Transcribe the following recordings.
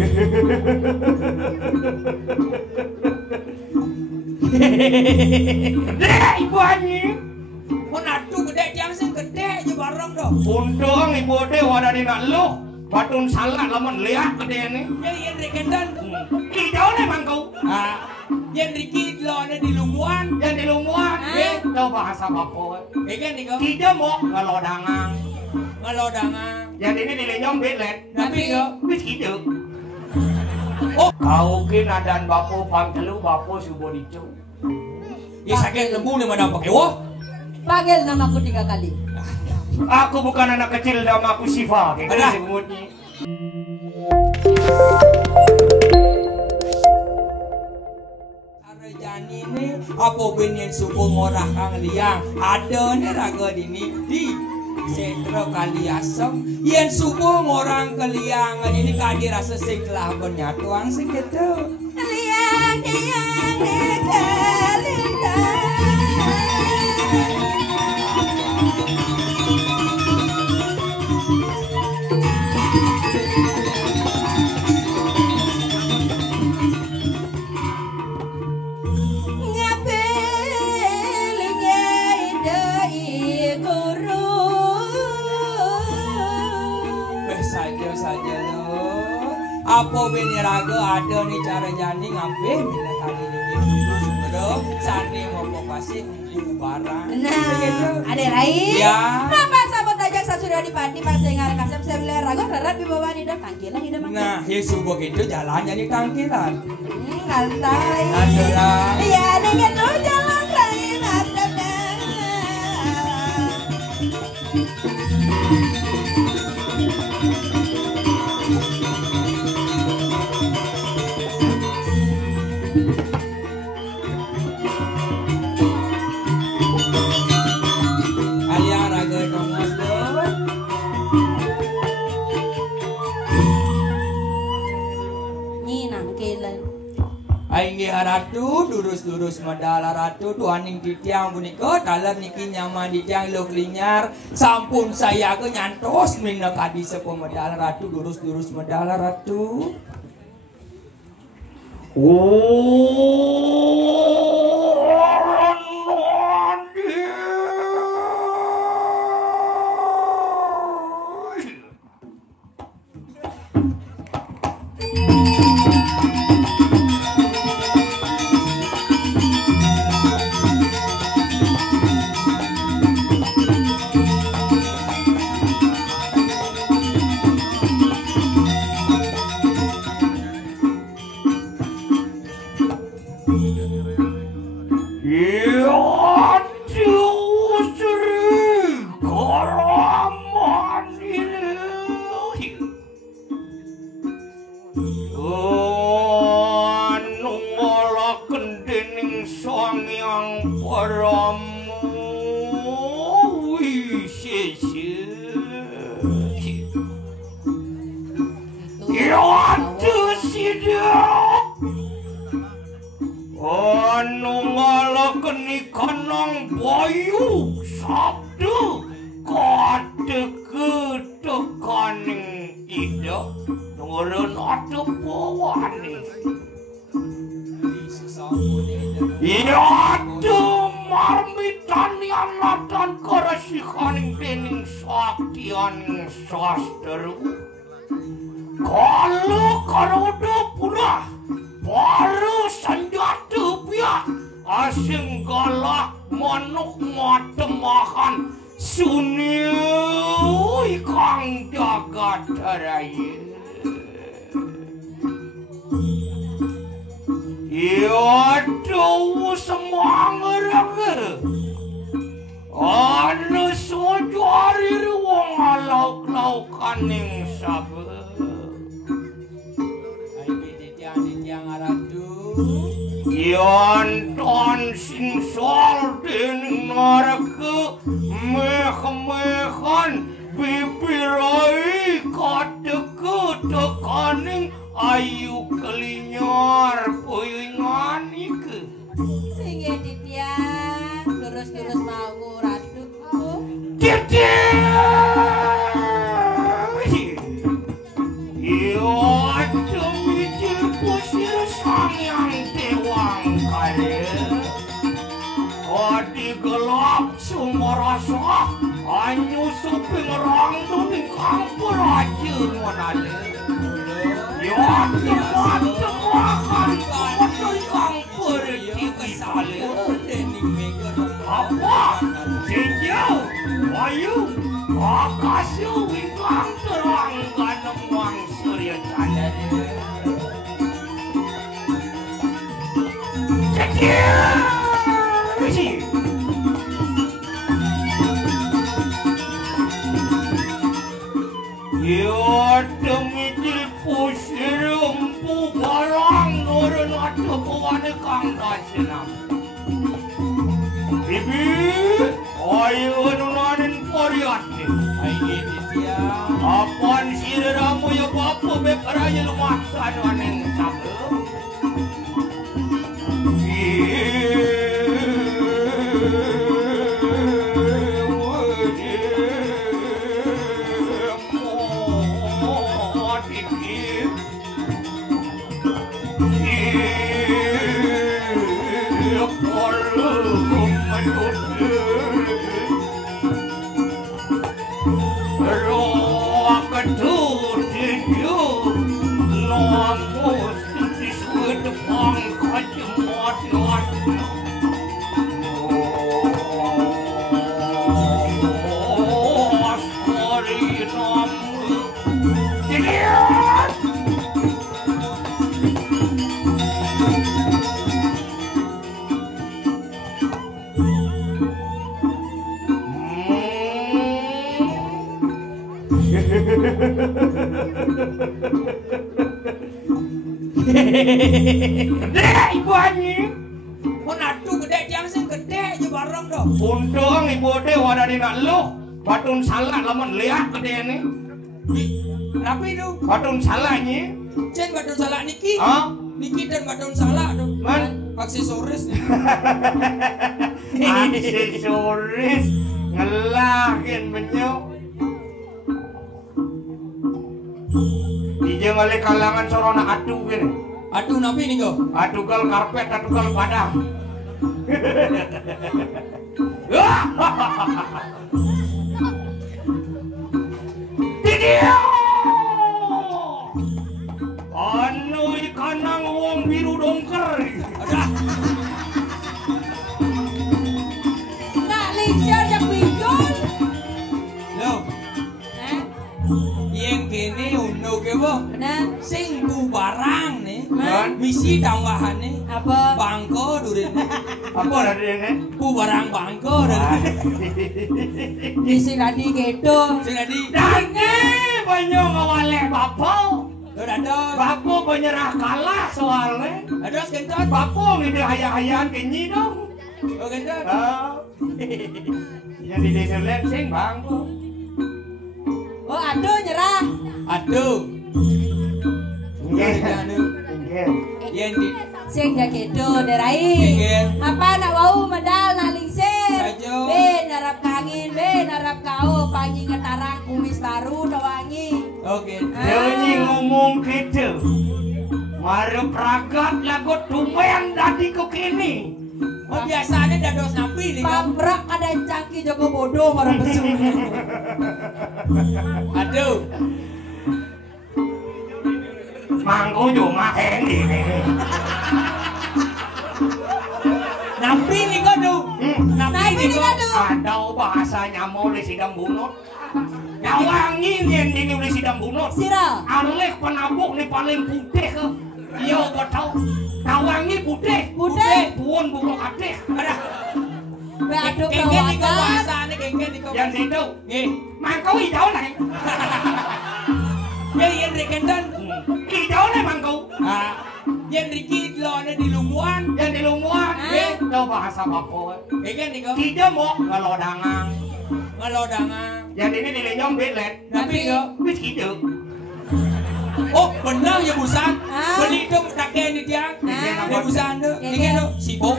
Gede ibu anjing. Mun atuh gede tiang sing gede aja bareng dong. Untung ibu teh wadah dina lu. Batun salah lamun lihat gede ini. Ya yen rekendan. Kidau nih mangkau. Yen Riki lo ada di lumuan. Yang di lumuan. Tahu bahasa bapo. Kan Diko. Kidau mau ngalodangang. Ngelodangan. Yang ini dilenyong belet. Tapi yo wis kidau. Oh, kau kena dan bapo pangtelu bapo subuh dicu. ya sakit lembu nih mana pakai wah. Panggil namaku 3 kali. Aku bukan anak kecil, namaku Siva. Kayak Ada. sebutnya. Arejani ini apa benih suku ngorah kang liang. Ada nih raga dini di Sentro Kaliasem. Yen suku ngorang keliang ini kadi rasa sekelah bernyatuan segitu. Liang liang liang. Saja lo. Apa benih raga ada nih cara jani ngapain bila kali ini dulu sani mau pasti barang. Nah, ada Rai. Ya. Bapak sahabat ajak sasuria di pati pas dengar kasep sebelah raga rarat di bawah nih dah tangkilan hidup. Nah, ya subuh itu jalan jadi tangkilan. Ngantai. Adalah. Iya, dengan lo jalan lain ada dah. Alia raga dongos dong. Nyinang kelan. Aing haratu durus-durus medala ratu tuaning titiang punika dalam niki nyaman di tiang lo klinyar sampun saya ke nyantos mina kadi sepo medala ratu durus-durus medala ratu. Yo, nyusup ngerang tuh di kampur aja ngonale. Ya macam makan kotor kampur ciwi kali. Apa? Jejau, ayu, akasyu wingkang terang ganam wang surya candar. Jejau, ya demi pusir empu barang nurun ada bawane kang dasenam. Bibi, ayo nunanin poriat ni. Aini dia. Apaan siriramu ya bapa bekerja lumaksan waneng sabu. Gede ibu anjing. Mun atuh gede tiang sing gede aja bareng dong. Untung ibu de wadah dina lu. Batun salah lamun lihat gede ini. Tapi itu Batun salahnya. Cen batun salah niki. Hah? Niki dan batun salah dong. Man? Aksesoris. Aksesoris ngelahin menyok. Dijeng oleh kalangan sorona adu gini. Aduh napi nih kok. Adu kal karpet, adu kal padang. Didio! Anu ikanang wong biru dongker. Nak lincah jak pinjol. Loh, yang kene uno ke bo. Benar. Sing bu barang nih. Man? Misi tambahannya Apa? bangko durin. Apa ada ini? Bu barang bangko durin. Isi tadi gitu. Sing tadi. Dane banyak ngawalek bapo. Udah dos. Bapo penyerah kalah soalnya. Ados kentot. Bapo ngide hayah-hayahan kenyi dong. Oh kentot. Yang di desa lihat sing bangku. Oh aduh nyerah. Aduh. Nggih. Aduh. Nggih. Yang di Sing jak gitu derai. Nggih. Apa nak wau medal nak lingsir. Sajo. Be narap kangin, be narap kau pangi ngetarang kumis baru doangi. Oke. Nyanyi ngomong gitu. Marep ragat lagu tumen dadi ke kini. Oh biasanya dados napi nih kok. Pabrak ada cangki Joko bodoh marah besu. Aduh. Mangko yo mahen ini. Napi nih kok tuh. Napi nih kok. Ada bahasanya mau di sidang bunut. Nyawangi yen ini di sidang bunut. Sira. Alek penabuk nih paling putih ke. Iya betul. Nawangi putih. Putih. Puun buku kadeh. Ada. Be aduh Kengken nih kok perawatan. bahasanya kengken nih kok. Yang situ. Nggih. Mangkau hijau nih. Ya yang rekendan. Hijau nih mangkau. Ah. Yang Riki lo ada di Lumuan. Yang di lumuan. Tahu bahasa bapo. Kengken nih kok. Hijau mau ngelodangang. Ngelodangan. Yang ini di lenyong belet. Napi kok. Wis hijau. Oh benar ya busan. Ah. Beli dong kakek nih tiang. Ah. Ini busan tuh. Ya, Ini ya. kan sibuk.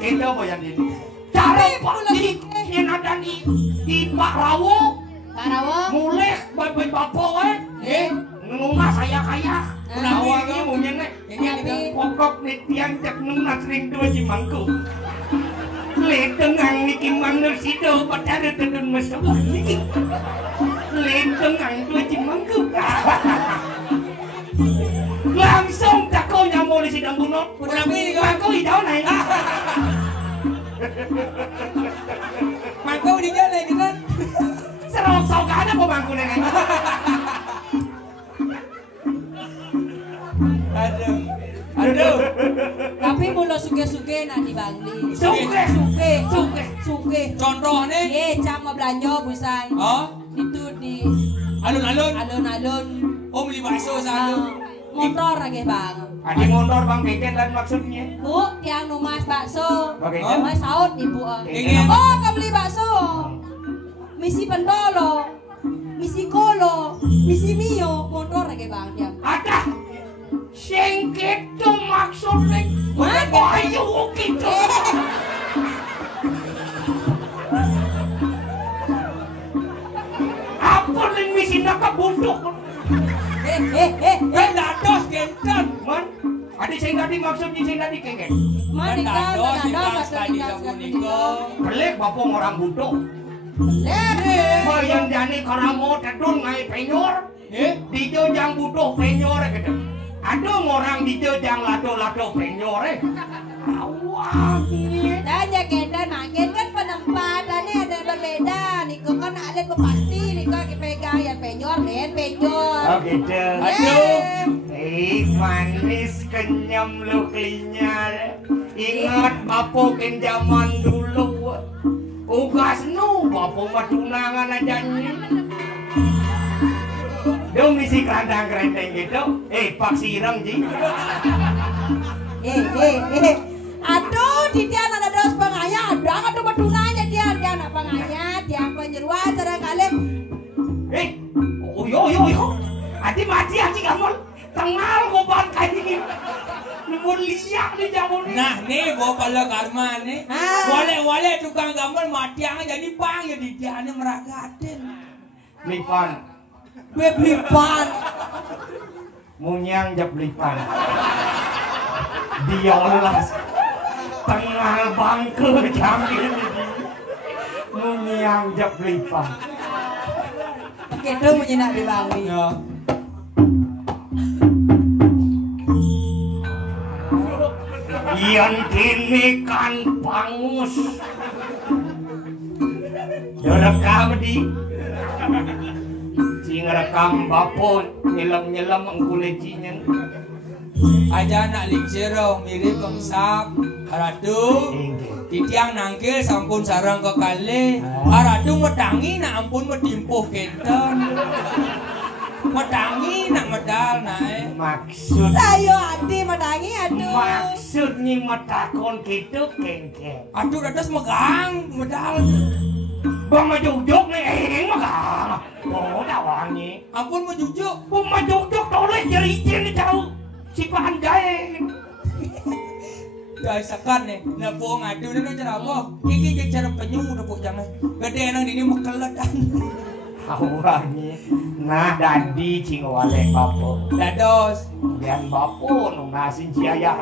Itu apa yang ini? Cari Pak di yang ada di Pak Rawo. Karawo. Mulih bayi bapo Nggih. Nunah saya kaya. Kenapa Nawangi kok? mungkin Kengken nih kok. pokok nih tiang cek nunah sering dua cimangku. Ledengang niki manur sido padare tetun mesuk niki. Ledengang dua cimangku. Langsung tak kau nyamuk di sidang bunut. Udah pilih kau. Aku hidau naik. Mangkau di jalan gitu kan. Serosok ada kok bangku nenek. Aduh. Aduh. Tapi mula suke-suke nak di Bangli. Suke. Suke. Contohnya. Cama belanja busan. Oh. Itu di Alun-alun. alun-alun. Oh beli bakso satu. Motor lagi bang. Ada motor bang beken dan maksudnya. Bu, tiang numas bakso. Bagaimana? Mas saut ibu. Ingin. Oh, kau beli bakso. Misi pendolo, misi kolo, misi mio, motor lagi bang dia. Ada. Sing gitu maksudnya. Mana? Ayo gitu. Apa nih misi nak bunduk? Dados genten. Man, ada sing tadi maksudnya sing tadi kengken. Mana Dados kan, tadi kamu nikah. Pelik bapak orang butuh. Leh. Bayang jani karamo tedun ngai penyor. Dijo jang butuh penyor gitu. Aduh orang dijo jang lado-lado penyor. Awak ini. Tanya kendan makin kan penempatannya ada berbeda. Niko kan ada pasti, Niko pegang ya penyor, penyor. Oh gitu. Aduh. Manis kenyam lu klinyar. Ingat bapokin zaman dulu. Ugas nu bapo matunangan aja nih. Dong misi kerandang kerendeng gitu. Pak Sirem ji. Aduh, di dia ada dos pengayat, ada tuh matunannya dia anak pengayat, dia penjeruan cara kalian. Yo. Ati mati aja kamu. Tengal ngobat kayak gini. Nemu liak di jamur ini. Nah nih bawa pala karma nih. Wale tukang gambar mati yang jadi pang ya di dia ini meragatin. Lipan. Beblipan. Munyang jap lipan. Diolas. Tengal bangke jamil ini. Munyang jap lipan. Gitu menyenak di Bali. Ya. Yang kini kan pangus. Direkam di. Sing rekam bapo nyelam ang kulecinya. Aja nak lincero mirip kengsap. Aradu. Titiang nangkil sampun sarang ke kali. Aradu medangi nak ampun medimpuh kenten. Medangi nak medal naik. Maksud Ayo adi medangi aduh. maksudnya metakon gitu kengkeng. Aduh dados megang medal. Bang majujuk nih, megang. Oh, dawangi. Ampun mejujuk. Bang majujuk toleh jadi izin nih jauh. Si pandai. Guys akan nih, napo ngadu nih cara apa? Kiki cara penyu napo jangan. Gede nang dini mekeledan. Awangi. Nah, dadi cing wale bapo. Dados. Yan bapo nung nasin si ayah.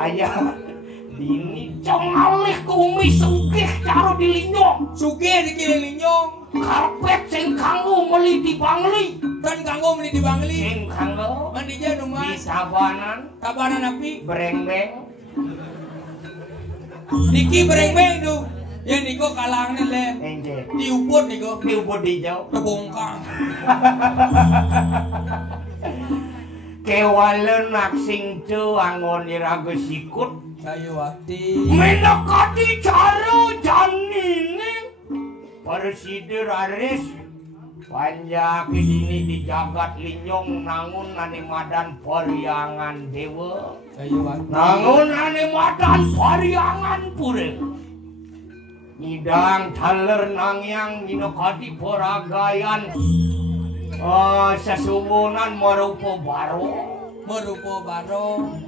Dini cong alih kumis sugih karo dilinyong. Sugih dikeliling nyong. Karpet sing kanggo meli di Bangli. Kan kanggo meni di Bangli. Sing kanggo Mandinya di numas. Sabanan Tabanan api. Berengbeng. Niki bereng-beng tuh. Ya niko kalangnya le. Enje. Diuput niko. Di ubod di jauh. Kebongkang. Kewalen naksing tu angon iraga sikut. Kayu wakti. Menekati cara janine. Persidir aris. Panjak ini di jagat linyong nangun nani madan pariangan dewa. Kayu wakti. Nangun nani madan pariangan pura. Nidang taler nangyang minokadi poragayan. Sesumunan merupa baro. Merupa baro.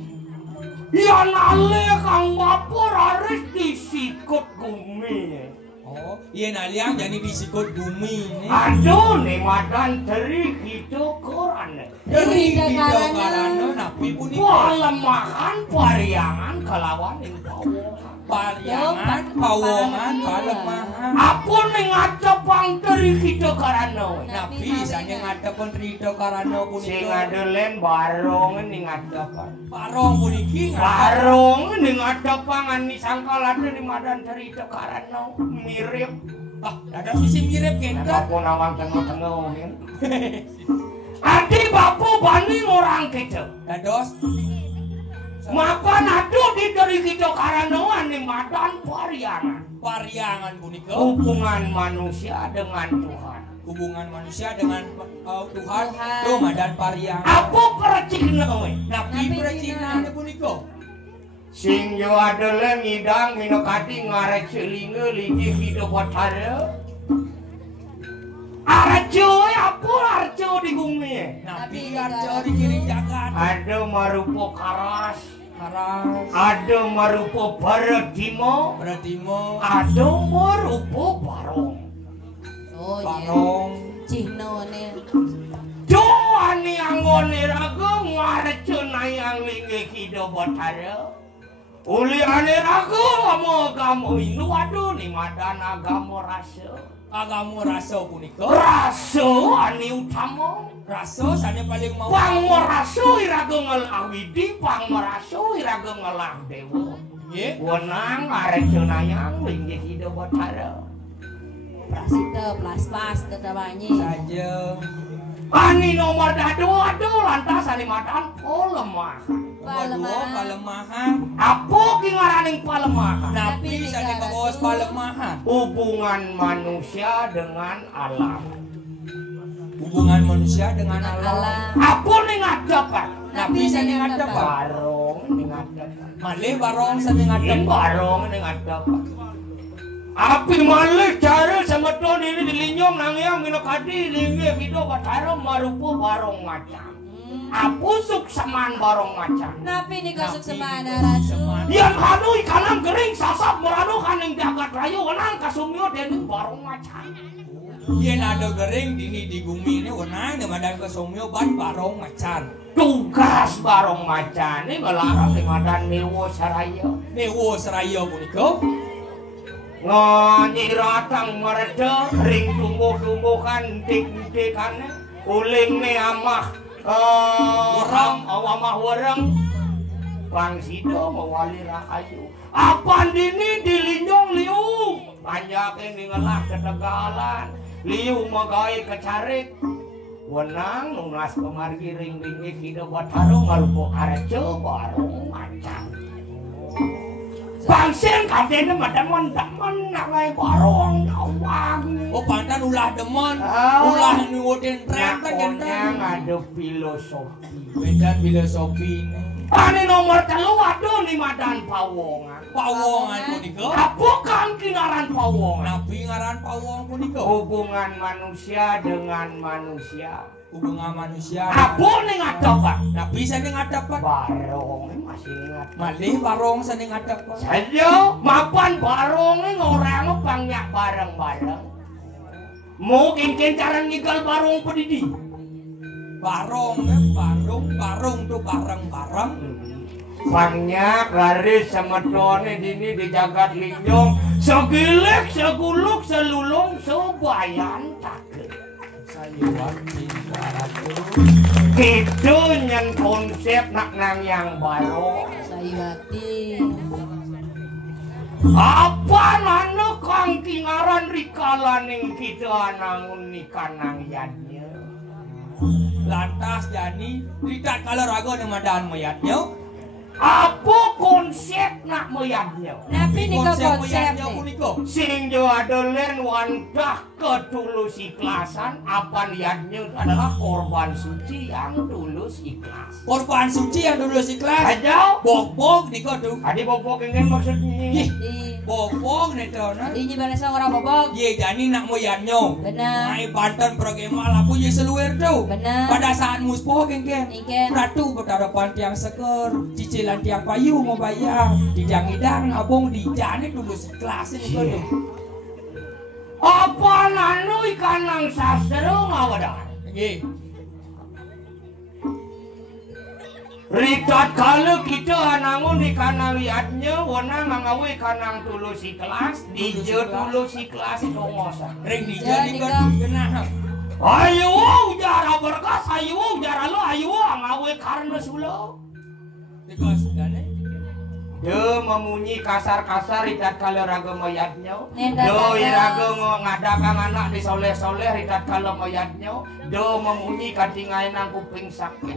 Ya nale kang bapur harus disikut gumi. Oh, iya naliang jadi disikut bumi nih. Aduh, nih madan teri gitu koran. Dari Iya, kita karena- karena napi pun Wah, lemahan pariangan kelawan yang bawa. Pariangan, pawongan, palemahan. Apun ning ngadepang dari kita karano. Nabi sane ngadepon Rida Karana Sing punika. ngadelen barong ning ngadepan. Barong puniki Barong ning ngadepan ni sangkalane di madan cerita karano mirip. ah, ada sisi mirip kenta. Aku nawang tengah-tengah. Adi bapu bani orang kita. Dados Mapan aduh di dari kita karanoan ning madan pariangan. pariangan punika. Hubungan manusia dengan Tuhan. Hubungan manusia dengan Tuhan. Tuhan. Dumadan pariangan. Apa percikna we? Nabi percina punika. Sing yo adalah ngidang minokati ngarek selinge liji hidup watara. Arjo apa arjo di bumi? Nabi arjo dikiring jagat. Ada marupo karas, Karas. ada marupo baratimo, Bratimo. ada marupo barong. Oh iya. Barong. Cihno ne. Doani anggone raga ngarjo nayang linge hidup watara. Uli ane raga kamu ini waduh ni madan agama rasa. Agama rasa punika. Rasa ani utama. Rasa sane paling mau. Pang meraso iraga ngelawidi, pang meraso iraga ngelah dewa. Nggih. Wenang arek cenayang linggih hidup batara. Prasita plas-pas tetabanye. Saja. Ani nomor dadu aduh lantas ani madan lemah. Nomor 2 palemahan. Apa ki ngaraning palemahan? Nabi sane bawas palemahan. Hubungan manusia dengan alam. Hubungan manusia dengan alam. Alam. Apa ning ngadepan? Nabi sane ngadepan. Barong ning ngadepan. Malih barong sane ngadepan. Barong ning ngadepan. Api malih cara semeton ini dilinyong nang yang minokadi linggih hidup batara marupo barong macam. Apusuk seman barong macam. Napi ni kasuk semana ratu. Yang hanu ikanang kering sasap meranu kaning jagat rayu wenang kasumio dening barong macam. Yen ada gering dini di gumi ini wenang nemadan kesomyo ban barong macan. Tugas barong macam ini melarang di madan Newo Saraya. Newo Seraya punika. Nyiratang mereda ring tunggu-tunggukan dik-dikane uling ne amah orang awamah warang Bang Sido mewali rahayu apa dini dilinyong liu panjakin ngelah ketegalan liu magai kecarik wenang nunas kemargi ring-ringnya hidup wataro ngalupo arjo barong macam Bangsen katanya teman-teman nakai barong awang. Oh pantan ulah demon. Ah. Ulah nuwutin tren Nakonya ngadu filosofi. Beda filosofi ini. Ani nomor 3 aduh ni madan pawongan. Pawongan punika. Apa kang kinaran pawongan? Nabi ngaran pawong punika. Hubungan manusia dengan manusia. Hubungan manusia. Apa ning ngadepan? Nabi sane ngadepan. Barong masih ingat. Malih barong sane ngadepan. Saja mapan barong orang banyak bareng-bareng. Mungkin cara ngigal barong pedidi. Barong tuh bareng-bareng. Banyak garis semetone dini di jagat linjong. Segilek, seguluk, selulung, sebayan takut. Sayuan cinta ratu. Itu nyen konsep nak nang yang baru. Sayuati. Apa nana kang kingaran rikalaning kita nangun nikanang yadnya. Lantas jani tidak kalau rago nemadan mayatnya. Apa konsep nak moyadnya? Napi ni konsep mayatnya ni. punika. Sing jo adolen wandah ketulus ikhlasan apa niatnya adalah korban suci yang tulus ikhlas. Korban suci yang dulu ikhlas. Aja Bok-bok niko tuh. adi bobok ingin maksudnya. Ih, Di bok-bok nito na. di balasa orang bobok. Ye jani nak moyatnya. Benar. Ngai Banten program lapu ye seluwer tuh. Benar. Pada saat muspoh kengken. Ingken. Ratu berhadapan tiang seker, cicilan tiang payu mau bayar, didang-idang abong dijani tulus ikhlas niko tuh. Apa nanu ikan nang sastra ngawadan? Nggih. Ritat kalau kita namun di kanang liatnya wana mangawi kanang tulu si kelas dijo tulu si kelas itu ngosa ring dijadikan genah. ayo ujara berkas ayo ujara lo ayo ngawi karena sulo Dikos gane. de memunyi kasar-kasar ridat kalau raga mayatnya Nenda do dagang. iraga ngadakang anak di soleh-soleh ridat kalau mayatnya do memunyi katingain nang kuping sakit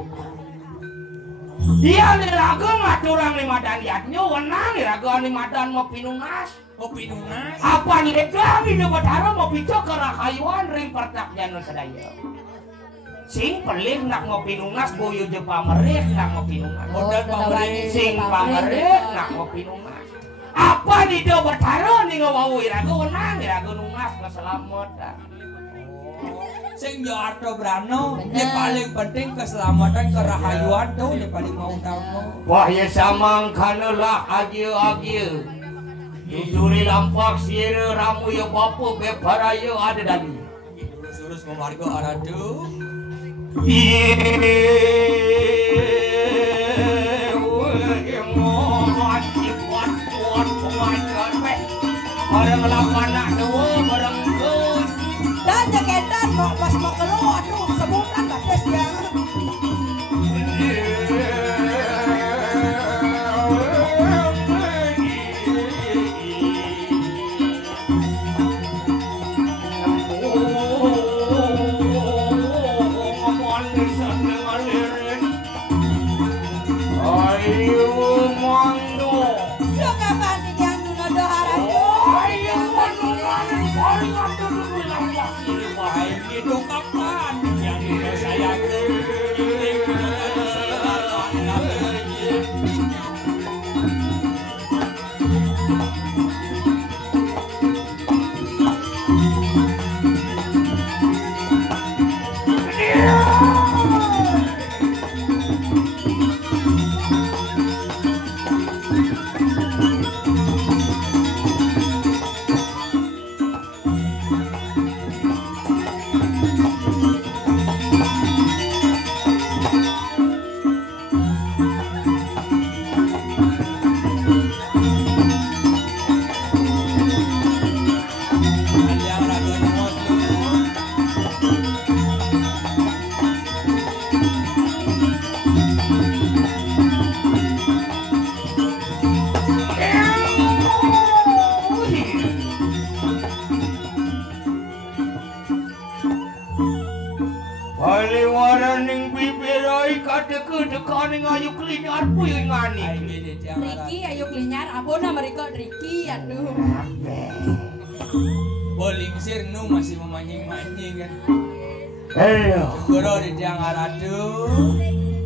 iya niraga ngaturang ni madan liatnya wenang niraga ni madan mau pinunas Kopi nunas. apa nih kami do batara mau pico ke rakayuan ring pertaknya no sadaya sing pelih nak ngopi nunas boyo je pamerih nak ngopi nunas Modal pamerih. sing pamerih nak ngopi nunas apa nih do batara nih ngawau iraga wenang iraga nunas keselamatan Sing yo arto brano, Bener. yang paling penting keselamatan kerahayuan tuh yang paling mau utama. wah ya samang kanalah agil-agil jujuri lampak sire ramu ya bapu beparayo ada dali Urus-urus memargo aradu. Barang lapan nak dua, barang ke. Dan jaketan mau pas mau keluar aduh sebutan batas dia. Ayo mando. Yo kapan yang nuno aradu. Ayo mando paling atau dulu lampak sini Baik itu kapan yang disayangkan? Yang ragu moto. Paliwaran ning bibir ai kadek-dekan ning ayu klinyar puy ngani. Aing bede tiang Riki aradu. ayo klinyar abona mereka Riki aduh. Bolingsir nu masih memanjing-manjing kan. Ayo. Goro di tiang aradu.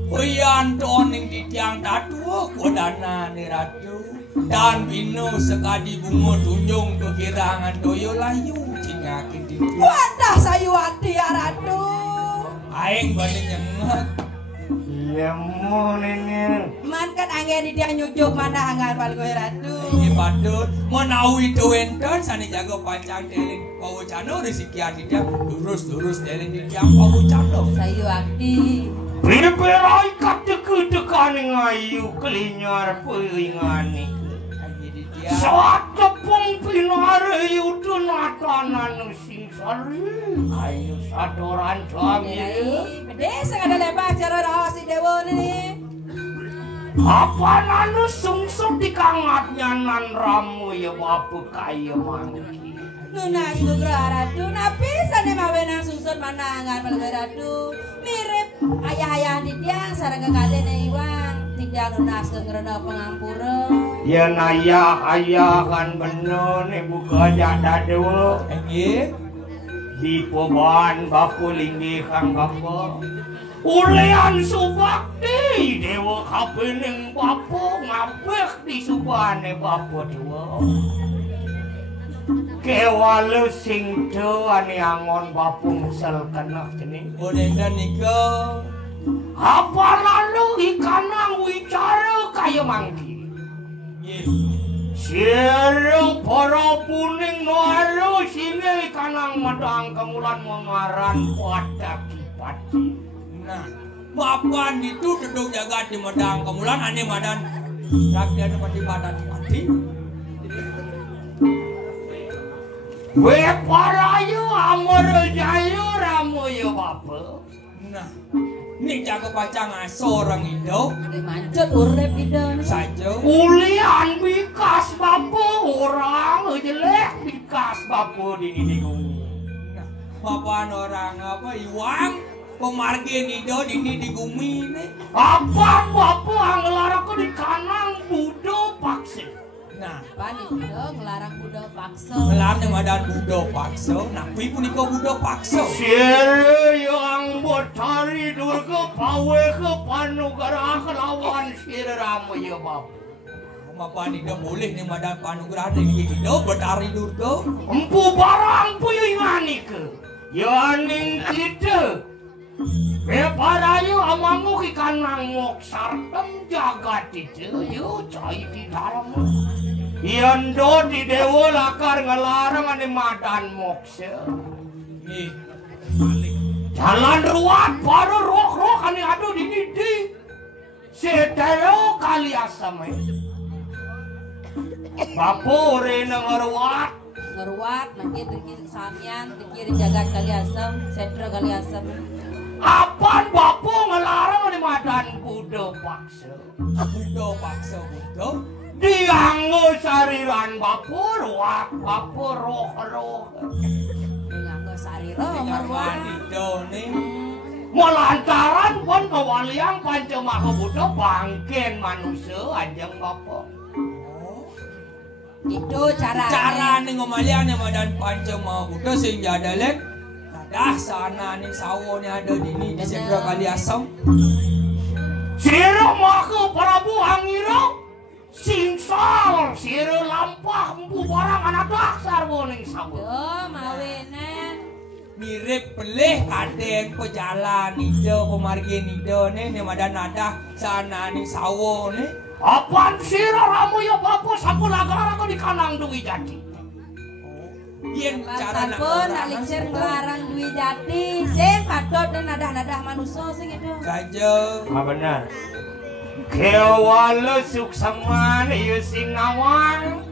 Huyan toning di tiang tatu kodana ni ratu. Dan binu sekadi bungo tunjung kekirangan doyo layu cingakin di tiang. Wadah sayu akti aradu. Aing bade nyengat. Ya mon ini. Man kan angin di dia nyujuk mana angin palgo radu. Iki patut menawi itu enten sani jago pancang deling pawucano rezeki ati dia lurus-lurus deling di tiang pawucano. Sayu akti. Bibir ai kadek-dekan ning ayu klinyar puy ngani. Aing di tiang. Suatu pun pinare yudu natanan sing sari. Ayo sadoran suami. Bede ada lebar cara rawas si dewa ni. Apa nanu sungsung di kangatnya nan ramu ya bapu kaya mangki. Nuna ibu radu napi sana mawenang susun mana angin palgo radu. Mirip ayah-ayah di tiang sarang kekali na iwang. Tidak lunas ke ngerana pengampura. Ya naya ayah kan bener nih buka jada dewa. Aing Di poban bapu linggi kang bapu. Ulean subakti dewa kapening bapu ngapek di subane bapu dewa. Kewalu sing tu ani angon bapu musel kena jenis. Odeng dan nikah. Apa lalu ikanang wicara kaya mangki. Siro para puning noaro sini ikanang medang kemulan mengaran pada kipati. Nah, bapan itu duduk jaga di medang kemulan ane madan Rakyat mati badan mati. We parayu amor jayu ramu ya bapak. Nah, ini jago pacang orang Indo. Ada mancut urip Indo. Saja. Kulian bikas bapak orang jelek bikas bapak di bumi. Nah, papan orang apa Iwang pemargin Indo di bumi ini. Apa bapak ngelarang di kanan budo paksa. Nah, Pani Indo ngelarang budak paksa. melarang madan budo pakso. Nah, kui pun iko budo pakso. Sire yang botari durga pawe ke panugara kelawan sire ramu ya bapak. Mapan Indo boleh nih madan panugrahan di Indo bertari durga. Empu barang puyu imani ke. Yaning kita. Parayu amangu ikan nangok sartem jagat itu. Yo cai di dalam. Yando di dewa lakar ngelarang ane madan moksa. Nih, balik. Jalan ruat baru roh ane adu di nidi. Setero kali asam. Bapore ngeruat. Ngeruat makin dikir samian, dikir jagat kali asam, sentra kali asam. Apaan bapu ngelarang ane madan budo paksa. Budo pakso budo. Dianggo sariran bapu ruat bapu roh. Nganggo sarira Dengan meruat. Indo nih. Melantaran pun kewaliang pancamaka budo bangkin manusia ajeng bapu. Itu cara. Cara nih ngomalian yang madan panca mau budo sing jadalen. Dah sana nih sawo nih ada di ini di sentra kali asam. Siro maka Prabu Angiro singsal siro lampah empu barang anak dasar boning sawo. Yo mawinan. Mirip pelih kadeng pejalan Indo pemargin Indo nih madan ada sana nih sawo nih. Apaan siro ramu ya bapu sapu lagara di kanang Dwi Jati. Yen cara nak Sampun aliksir ngelarang Dwi Jati. Sing padot dan nadah-nadah manusia sing itu. saja. Benar. Kewala suksaman ieu sing nawang.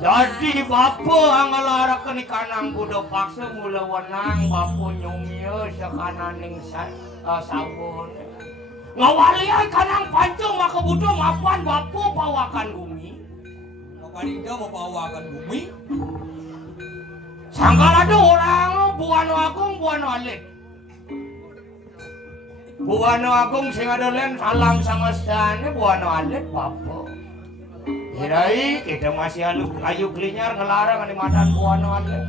Jadi bapu ngelarang di kanang budo paksa mula wenang bapu nyumio sakananing sabun. Ngawali ay kanang pancung maka budo mapan bapu pawakan bumi. Mapan Indo mau bawakan bumi. Sangkal ada orang Buano Agung Buano Alit. Buano Agung sing ada len salam sama stane Buano Alit bapu. Hirai kita masih ayu klinyar ngelarang di madan Buano Alit.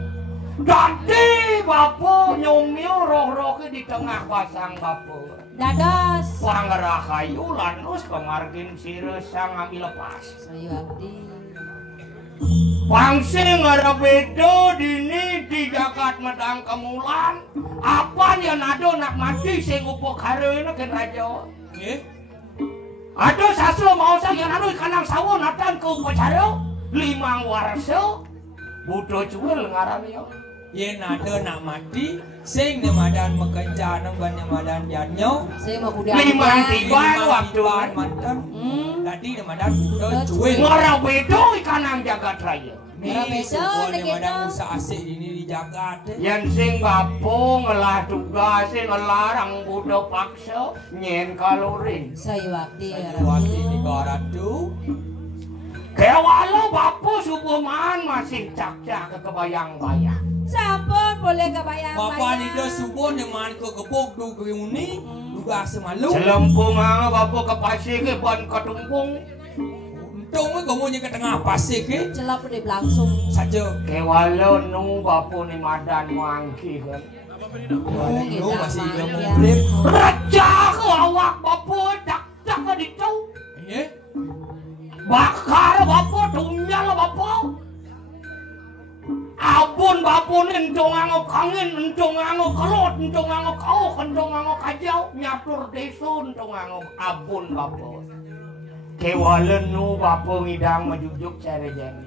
Dadi bapu nyumio roh-roh di tengah pasang bapu. Dados. Pangerah kayu lanus kemargin sire sang ambil lepas. Sayu abdi. Pangsing ada bedo dini di jagat medang kemulan. Apa yang nado nak mati sing upok hari ini ke raja. Nggih. Ado saslo mau saya nado kanang sawo natan ke upacara limang warso. Budo jual ngarannya. Yen ada nak mati sing ne madan mekencanang ban ne madan janyo. Saya mau kuda. Limang tiba waktu mantan. Tadi ne madan budo cuil. ngara bedo kanang jagat raya. Ngara bedo, ne nek madan itu. usaha asik ini di jagat. Yang sing bapo ngelah tugas ngelarang budo paksa nyen kalori. Sayu abdi. Waktu di Garatu. Kewalo bapo subuman masih cak-cak ke kebayang-bayang. Sampun boleh kebayang. Bapak Nido subuh ne man ke gebok du ke uni duga semalu. Selempung nga bapo ke pasir ke ban ketumpung. Untung kamu ke tengah pasir ke Celap di langsung. saja. Kewalo nu bapo ni madan mangki kan. Lu masih gemuk. Raja ke awak bapo dak-dak ke ditu. Ye. Bakar bapo tunyal bapo. Abun bapun entong angok kangen, entong angok kelot, entong angok kau, entong angok kajau, nyatur deso, entong angok abun bapo. Kewalen nu bapo ngidang majujuk cara jani.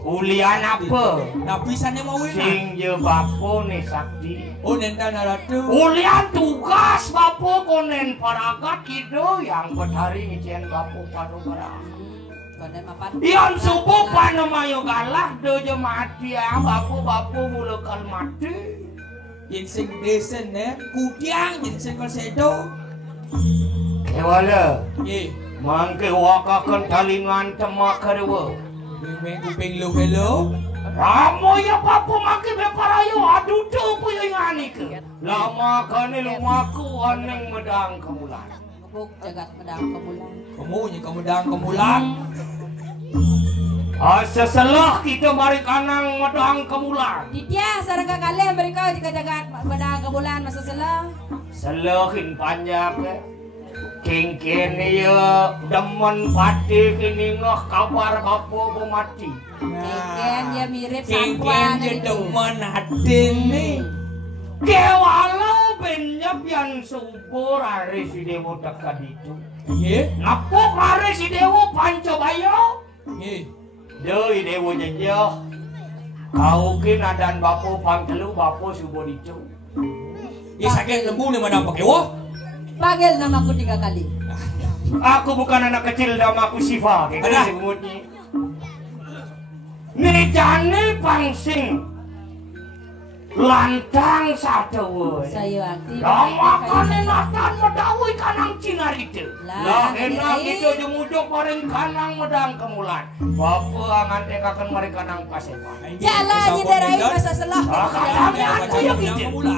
Ulian apa? Napisannya mau wina. Sing je bapo nih sakti. Oh nenta naratu. Ulian tugas bapo konen paragat kido yang betari ngicen bapo parubara. Konen mapan. Yang subuh panemayo galah dojo mati ya bapo mulekal mati. Yang sing desen kudiang yang sing kalsedo. Kewala. Ye. Mangke wakakan talingan temak karewa. Ming kuping lu hello. Ramo ya papu maki beparayo aduh tuh puyo ngani ke. Lama kane lumaku aneng medang kemulan. Buk jagat medang kemulan. Kamu dang kemulan. Seselah kita mari kanang medang kemulan. Ditya sareng kakali mereka jika jagat medang kemulan masa selah. Selahin panjang ke. Kengken ya demen pati kini ngeh kabar bapo mati. Kengken dia mirip Kengken sampuan dia itu. demen hatin nih. Kewalau benyap yang subur hari si Dewo dekat itu. Ye. Napok hari si Dewo Pancobayo. Ye. Doi Dewo jenjah. Kau kena dan bapo pangkelu bapo subur itu. Ya sakit lembu nih mana pakai wah. Panggil namaku 3 kali. Aku bukan anak kecil, namaku Siva. Ada. Nih jane pangsing lantang satu. Saya aktif. Lama kane natan medawi kanang cinar itu. Lah enak itu jemuduk paring kanang medang kemulan. Bapa angan tekakan mereka kanang pasepan. Jalan nyedarai masa selah. Kami aku yang gitu.